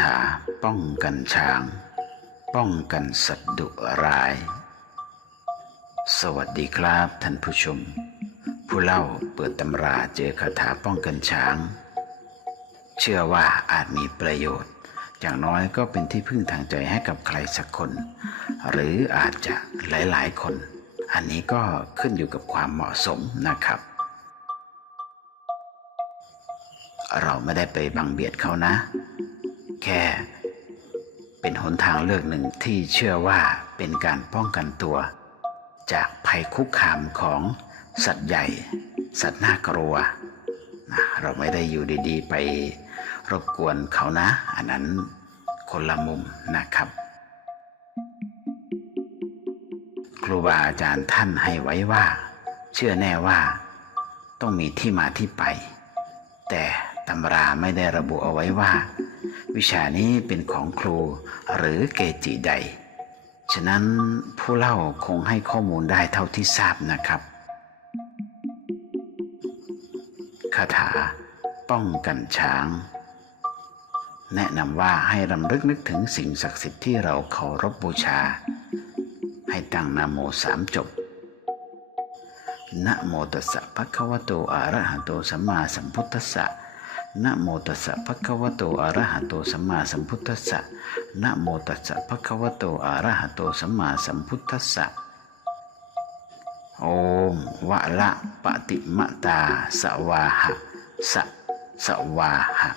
ถาป้องกันช้าง ป้องกันสัตว์ดุร้าย สวัสดีครับท่านผู้ชม ผู้เล่าเปิดตำราเจอคาถาป้องกันช้าง เชื่อว่าอาจมีประโยชน์ อย่างน้อยก็เป็นที่พึ่งทางใจให้กับใครสักคน หรืออาจจะหลาย ๆ คน อันนี้ก็ขึ้นอยู่กับความเหมาะสมนะครับเราไม่ได้ไปบังเบียดเขานะ แค่เป็นหนทางเลือกหนึ่งที่เชื่อว่าเป็นการป้องกันตัว จากภัยคุกคามของสัตว์ใหญ่ สัตว์น่ากลัวนะเราไม่ได้อยู่ดีๆ ไปรบกวนเขานะ อันนั้นคนละมุมนะครับ ครูบาอาจารย์ท่านให้ไว้ว่า เชื่อแน่ว่า ต้องมีที่มาที่ไป แต่ตำราไม่ได้ระบุเอาไว้ว่า วิชานี้เป็นของครูหรือเกจิใด ฉะนั้นผู้เล่าคงให้ข้อมูลได้เท่าที่ทราบนะครับคาถาป้องกันช้าง แนะนำว่าให้รำลึกนึกถึงสิ่งศักดิ์สิทธิ์ที่เราเคารพบบูชา ให้ตั้งนะโมสามจบนะโมตัสสะภะคะวะโตอะระหะโตสัมมาสัมพุทธัสสะ นะโมตัสสะภะคะวะโตอะระหะโตสัมมาสัมพุทธัสสะนะโมตัสสะภะคะวะโตอะระหะโตสัมมาสัมพุทธัสสะโอมวะละปฏิมะตาสวาหะสะสวาหะ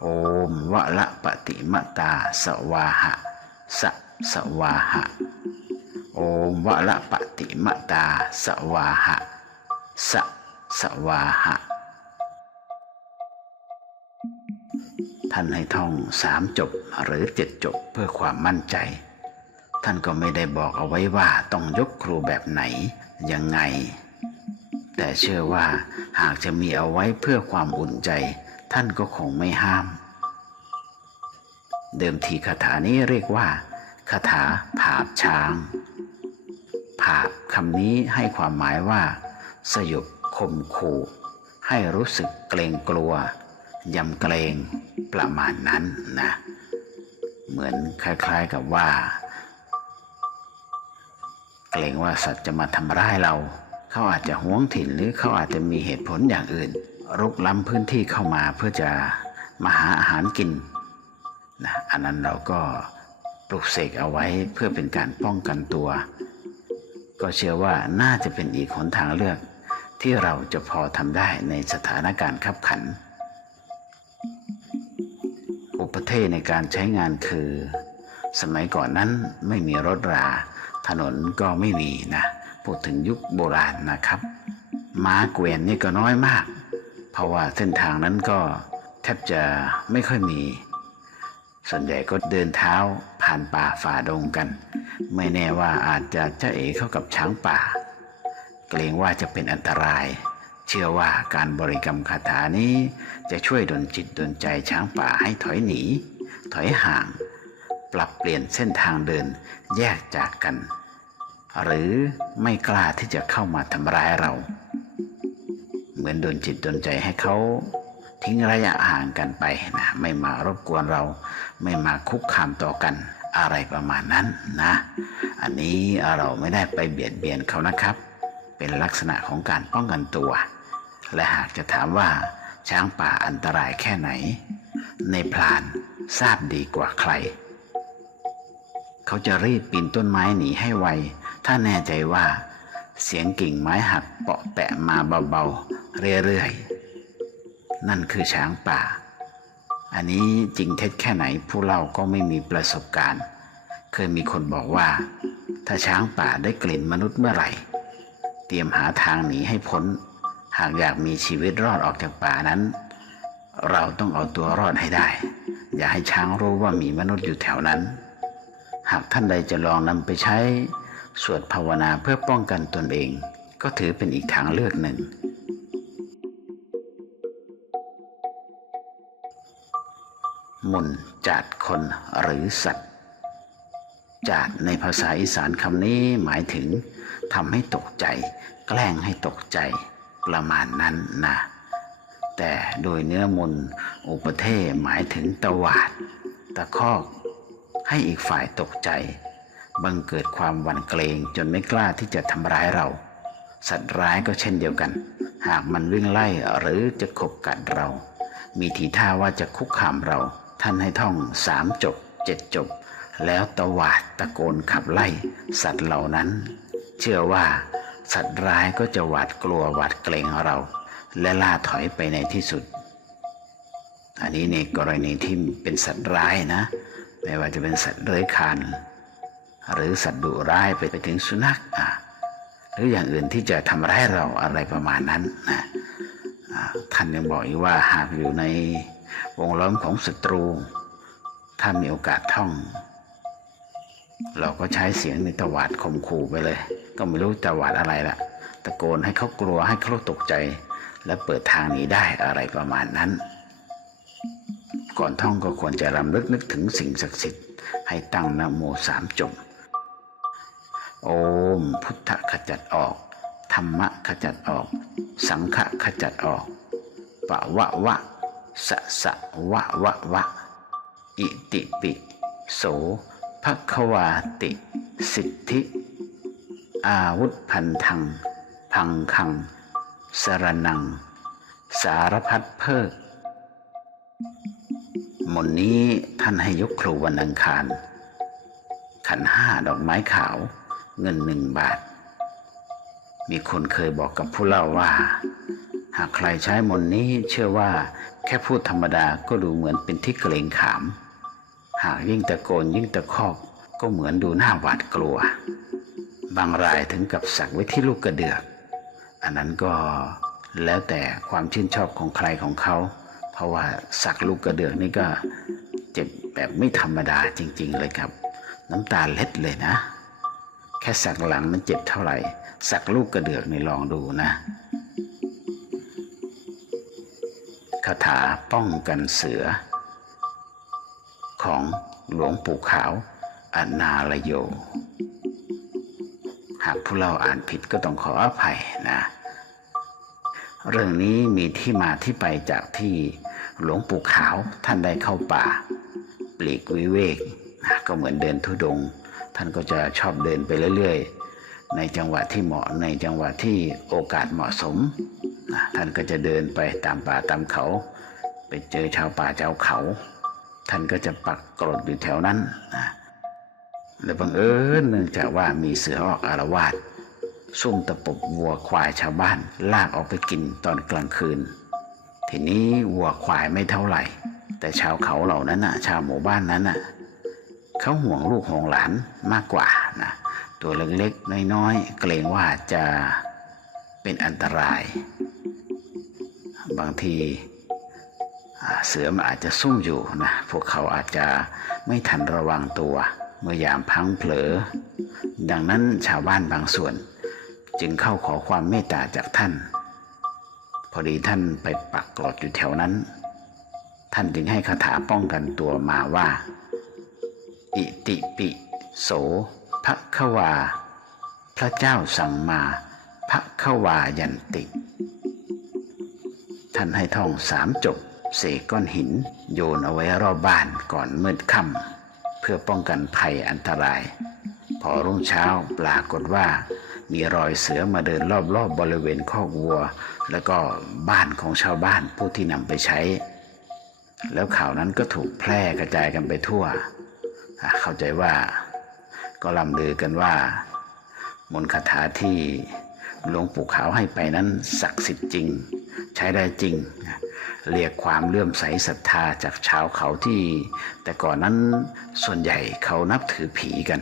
โอมวะละปฏิมะตาสวาหะสะสวาหะโอมวะละปฏิมะตาสวาหะสะสวาหะ ท่านให้ท่องสามจบหรือเจ็ดจบเพื่อความมั่นใจ ท่านก็ไม่ได้บอกเอาไว้ว่าต้องยกครูแบบไหน ยังไง แต่เชื่อว่าหากจะมีเอาไว้เพื่อความอุ่นใจ ท่านก็คงไม่ห้าม เดิมทีคาถานี้เรียกว่าคาถาผาบช้าง ผาบคำนี้ให้ความหมายว่า สยบข่มขู่ให้รู้สึกเกรงกลัว ยำเกรงประมาณนั้นนะ เหมือนคล้าย ๆกับว่า เกรงว่าสัตว์จะมาทำร้ายเรา เขาอาจจะหวงถิ่นหรือเขาอาจจะมีเหตุผลอย่างอื่น รุกล้ำพื้นที่เข้ามาเพื่อจะมาหาอาหารกินนะอันนั้นเราก็ปลุกเสกเอาไว้เพื่อเป็นการป้องกันตัว ก็เชื่อว่าน่าจะเป็นอีกหนทางเลือก ที่เราจะพอทำได้ในสถานการณ์ขับขัน อุปเทศในการใช้งานคือ สมัยก่อนนั้นไม่มีรถรา ถนนก็ไม่มีนะพูดถึงยุคโบราณนะครับ ม้าเกวียนนี่ก็น้อยมาก เพราะว่าเส้นทางนั้นก็แทบจะไม่ค่อยมี ส่วนใหญ่ก็เดินเท้าผ่านป่าฝ่าดงกัน ไม่แน่ว่าอาจจะเจ้าเอ๋เข้ากับช้างป่า เกรงว่าจะเป็นอันตราย เชื่อว่าการบริกรรมคาถานี้จะช่วยดลจิตดลใจช้างป่าให้ถอยหนี ถอยห่าง ปรับเปลี่ยนเส้นทางเดินแยกจากกัน หรือไม่กล้าที่จะเข้ามาทำร้ายเรา เหมือนดลจิตดลใจให้เขาทิ้งระยะห่างกันไปนะไม่มารบกวนเรา ไม่มาคุกคามต่อกันอะไรประมาณนั้นนะ อันนี้เราไม่ได้ไปเบียดเบียนเขานะครับ เป็นลักษณะของการป้องกันตัว และหากจะถามว่าช้างป่าอันตรายแค่ไหน ในพลานทราบดีกว่าใคร เขาจะรีบปีนต้นไม้หนีให้ไว ถ้าแน่ใจว่า เสียงกิ่งไม้หักเปาะแปะมาเบาๆ เรื่อยๆ นั่นคือช้างป่า อันนี้จริงเท็จแค่ไหนผู้เล่าก็ไม่มีประสบการณ์ เคยมีคนบอกว่า ถ้าช้างป่าได้กลิ่นมนุษย์เมื่อไหร่ เตรียมหาทางหนีให้พ้น หากอยากมีชีวิตรอดออกจากป่านั้น เราต้องเอาตัวรอดให้ได้ อย่าให้ช้างรู้ว่ามีมนุษย์อยู่แถวนั้น หากท่านใดจะลองนำไปใช้สวดภาวนาเพื่อป้องกันตนเอง ก็ถือเป็นอีกทางเลือกหนึ่ง มุนจาดคนหรือสัตว์จาดในภาษาอีสานคำนี้หมายถึงทำให้ตกใจ แกล้งให้ตกใจ ประมาณนั้นนะแต่โดยเนื้อมนต์อุปเทศหมายถึงตวาด ตะคอก ให้อีกฝ่ายตกใจ บังเกิดความหวั่นเกรงจนไม่กล้าที่จะทำร้ายเรา สัตว์ร้ายก็เช่นเดียวกัน หากมันวิ่งไล่หรือจะขบกัดเรา มีทีท่าว่าจะคุกคามเรา ท่านให้ท่องสามจบเจ็ดจบ แล้วตวาดตะโกนขับไล่ สัตว์เหล่านั้น เชื่อว่า สัตว์ร้ายก็จะหวาดกลัวหวาดเกรงเรา และล่าถอยไปในที่สุด อันนี้ในกรณีที่เป็นสัตว์ร้ายนะ ไม่ว่าจะเป็นสัตว์เลื้อยคลานหรือสัตว์ดุร้ายไปไปถึงสุนัขอะหรืออย่างอื่นที่จะทำร้ายเราอะไรประมาณนั้นนะท่านยังบอกอีกว่าหากอยู่ในวงล้อมของศัตรู ถ้ามีโอกาสท่อง เราก็ใช้เสียงในตวาดข่มขู่ไปเลย ก็ไม่รู้ตวาดอะไรละตะโกนให้เขากลัวให้เขาตกใจ และเปิดทางหนีได้อะไรประมาณนั้น ก่อนท่องก็ควรจะรำลึกนึกถึงสิ่งศักดิ์สิทธิ์ให้ตั้งนะโมสามจบ โอมพุทธขจัดออก ธรรมะขจัดออก สังฆขจัดออกปะวะวะสะสะวะวะวะ อิติปิ โส ภควาติ สิทธิ อาวุธพันธัง พังคัง สรนัง สารพัดเพิกมนนี้ท่านให้ยกครูวันอังคาร ขันห้าดอกไม้ขาว เงินหนึ่งบาท มีคนเคยบอกกับผู้เล่าว่า หากใครใช้มนนี้เชื่อว่าแค่พูดธรรมดาก็ดูเหมือนเป็นที่เกรงขาม ยิ่งตะโกนยิ่งตะคอกก็เหมือนดูหน้าหวาดกลัว บางรายถึงกับสักไว้ที่ลูกกระเดือก อันนั้นก็แล้วแต่ความชื่นชอบของใครของเขา เพราะว่าสักลูกกระเดือกนี่ก็เจ็บแบบไม่ธรรมดาจริง ๆ เลยครับ น้ำตาเล็ดเลยนะ แค่สักหลังมันเจ็บเท่าไหร่ สักลูกกระเดือกนี่ลองดูนะคาถาป้องกันเสือ ของหลวงปู่ขาวอนาลโย หากผู้เราอ่านผิดก็ต้องขออภัยนะ เรื่องนี้มีที่มาที่ไปจากที่หลวงปู่ขาวท่านได้เข้าป่า ปลีกวิเวกนะก็เหมือนเดินทุดง ท่านก็จะชอบเดินไปเรื่อยๆ ในจังหวะที่เหมาะในจังหวะที่โอกาสเหมาะสมนะท่านก็จะเดินไปตามป่าตามเขา ไปเจอชาวป่าชาวเขา ท่านก็จะปักกรดอยู่แถวนั้นนะและบังเอิญเนื่องจากว่ามีเสือออกอารวาสซุ่มตะปบวัวควายชาวบ้าน ลากออกไปกินตอนกลางคืน ทีนี้วัวควายไม่เท่าไหร่ แต่ชาวเขาเหล่านั้นน่ะชาวหมู่บ้านนั้นน่ะเขาห่วงลูกห่วงหลานมากกว่านะตัวเล็กๆน้อยๆเกรงว่าจะเป็นอันตราย บางที เสือมันอาจจะซุ่มอยู่นะ พวกเขาอาจจะไม่ทันระวังตัว เมื่อยามพังเผลอ ดังนั้นชาวบ้านบางส่วน จึงเข้าขอความเมตตาจากท่าน พอดีท่านไปปักกรดอยู่แถวนั้น ท่านจึงให้คาถาป้องกันตัวมาว่า อิติปิ โสภควา พระเจ้าสั่งมาภควายันติ ท่านให้ท่องสามจบ เสกก้อนหินโยนเอาไว้รอบบ้านก่อนมืดค่ำเพื่อป้องกันภัยอันตราย พอรุ่งเช้าปรากฏว่ามีรอยเสือมาเดินรอบๆบบริเวณคอกวัว แล้วก็บ้านของชาวบ้านผู้ที่นำไปใช้ แล้วข่าวนั้นก็ถูกแพร่กระจายกันไปทั่ว เข้าใจว่า ก็ลำลือกันว่า มนต์คาถาที่หลวงปู่ขาวให้ไปนั้นศักดิ์สิทธิ์จริง ใช้ได้จริง เรียกความเลื่อมใสศรัทธาจากชาวเขาที่ แต่ก่อนนั้นส่วนใหญ่เขานับถือผีกัน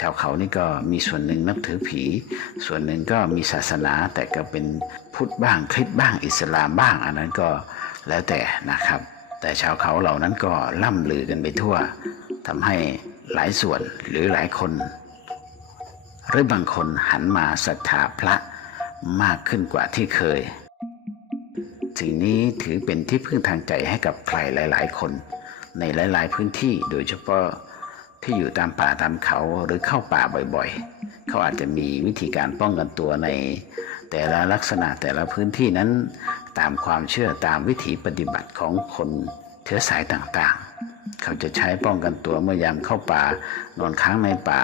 ชาวเขานี่ก็มีส่วนหนึ่งนับถือผี ส่วนหนึ่งก็มีศาสนาแต่ก็เป็นพุทธบ้างคริสต์บ้างอิสลามบ้าง อันนั้นก็แล้วแต่นะครับ แต่ชาวเขาเหล่านั้นก็ล่ำลือกันไปทั่วทำให้หลายส่วนหรือหลายคน หรือบางคนหันมาศรัทธาพระมากขึ้นกว่าที่เคย สิ่งนี้ถือเป็นที่พึ่งทางใจให้กับใครหลาย ๆ คน ในหลาย ๆ พื้นที่โดยเฉพาะที่อยู่ตามป่าตามเขาหรือเข้าป่าบ่อยๆ เขาอาจจะมีวิธีการป้องกันตัวใน แต่ละลักษณะแต่ละพื้นที่นั้นตามความเชื่อตามวิถีปฏิบัติของคนเชื้อสายต่างๆ เขาจะใช้ป้องกันตัวเมื่อยามเข้าป่านอนค้างในป่า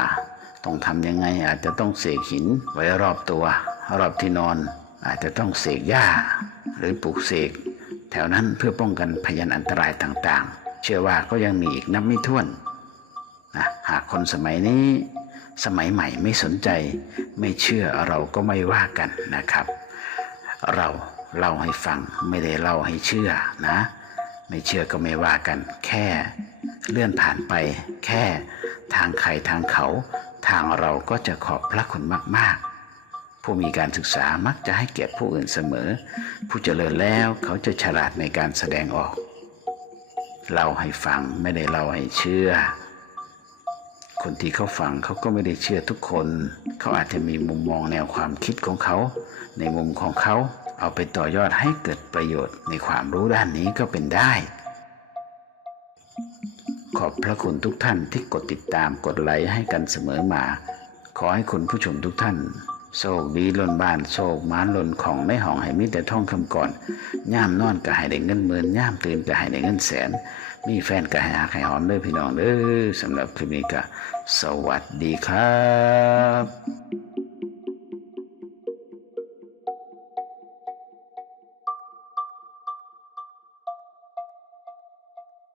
ต้องทำยังไงอาจจะต้องเสกหินไว้รอบตัว รอบที่นอน อาจจะต้องเสกหญ้า หรือปลูกเสกแถวนั้นเพื่อป้องกันพยานอันตรายต่างๆ เชื่อว่าก็ยังมีอีกนับไม่ถ้วนนะหากคนสมัยนี้ สมัยใหม่ไม่สนใจ ไม่เชื่อเราก็ไม่ว่ากันนะครับ เราเล่าให้ฟังไม่ได้เล่าให้เชื่อนะ ไม่เชื่อก็ไม่ว่ากัน แค่เลื่อนผ่านไป แค่ทางใครทางเขา ทางเราก็จะขอบพระคุณมากๆ ผู้มีการศึกษามักจะให้เกียรติผู้อื่นเสมอ ผู้เจริญแล้วเขาจะฉลาดในการแสดงออกเล่าให้ฟังไม่ได้เล่าให้เชื่อ คนที่เขาฟังเขาก็ไม่ได้เชื่อทุกคน เขาอาจจะมีมุมมองแนวความคิดของเขา ในมุมของเขาเอาไปต่อยอดให้เกิดประโยชน์ในความรู้ด้านนี้ก็เป็นได้ ขอบพระคุณทุกท่านที่กดติดตามกดไลค์ให้กันเสมอมา ขอให้คุณผู้ชมทุกท่าน โชคดีล้นบ้านโชคมานล้นของในห้องให้มีแต่ท่องคำก่อนย่ามนอนก็ให้ได้เงินหมื่นย่ามตื่นก็ให้ได้เงินแสน มีแฟนก็ให้หาไข่หอมเด้อพี่น้องเด้อสำหรับคลิปนี้ก็สวัสดีครับ